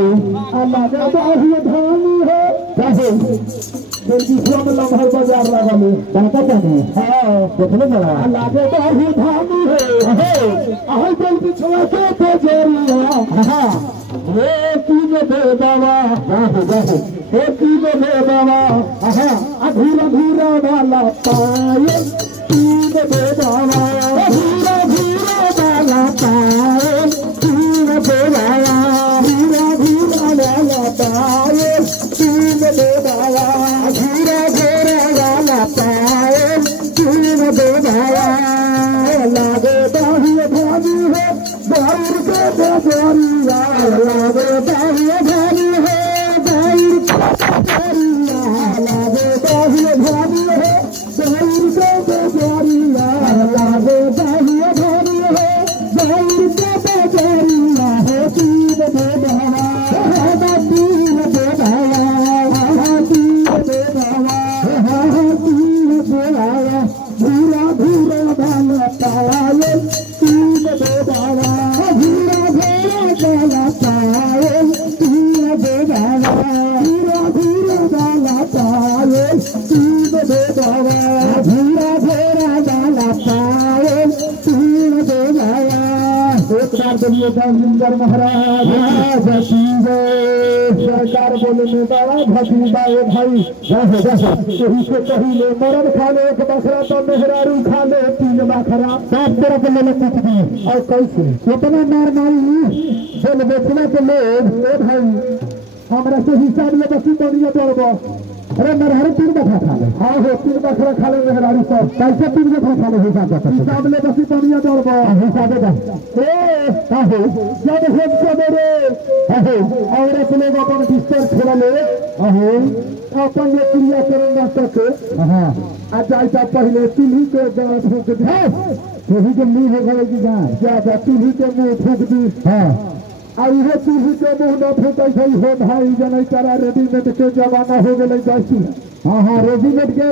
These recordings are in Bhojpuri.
अल्लाह के बाहु धानी है कैसे जल्दी से में लम्हा बाजार लगा ले दादा जाने हां कितने बड़ा अल्लाह के बाहु धानी है हां जल्दी छवा के तेजरिया हां रे तीन दे बाबा हे तीन दे बाबा हां अधूरा अधूरा वाला पाए तीन दे बाबा अधूरा अधूरा वाला पाए तीन दे बाबा तीन दे बाबा धीरा धीरा वाला पाए तीन दे बाबा लागे बाही भाभी है बाहर के बेचारिया लागे बाही भाभी है बाहर के बेचारिया लागे बाही भाभी है बाहर के बेचारिया लागे बाही भाभी है बाहर के बेचारिया है तीन दे बाबा जिंदर महाराज सरकार बोले बड़ा भतीजा भाई यही से पहले मरद खा ले एक बकरा तो मेहरारू खा ले 3 बकरा सब तरफ ले कुछ भी और कैसे इतना मार मारी जब बेचना के लोग भाई हमारा से हिसाब ले बसी बनिया तोड़बो अरे मेहरारू 3 बकरा खा ले हाँ हो 3 बकरा खा ले मेहरारू सब कैसे 3 बकरा खा ले हिसाब ले बसी बनिया तोड़बो हिसाब दे जब हम सवेरे और अपने अपन बिस्तर छोड़ा ले अपन ये क्रिया करेंगे तक आ जाए पहले चूल्ही के गाँव फूक दी चूल्ही के मुँह हो गए कि गाँव ज्यादा चूल्ही के मुँह फूक दी ये चूल्ही के मुँह न फूक हो भाई जन तारा रेडीमेड के जमाना हो गए गैसी रेडीमेड के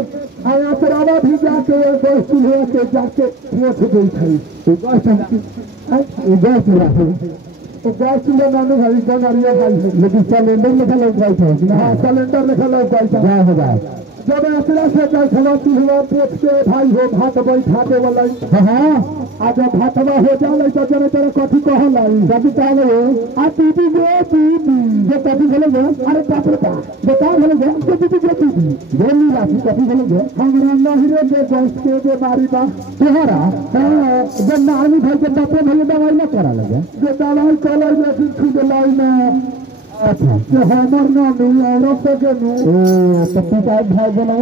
आया तरावा भी जाके गैस चूल्हे के जाके पोछ गई तो गैस चूल्हे मैंने भाई गंगारिया भाई लेकिन सिलेंडर लिखा लग गई था सिलेंडर लिखा लग गई था जब असला से गैसवा चूल्हा पोछ के भाई हो भात बैठाते वाला आज भातवा हो जाए तो जरा तेरे कथी कहलाई कथी कहले आ दीदी जो कथी बोले अरे बाप रे बता बोले जो दीदी जो दीदी बोली राखी कथी बोले हमरा नहिरे के गैस के बीमारी बा तोहरा जब नानी भाई के बापे भाई दवाई ना करा लगे जो दवाई कॉलेज में ठीक लाई ना अच्छा हमर नानी औरत के नो तो पिता भाई बना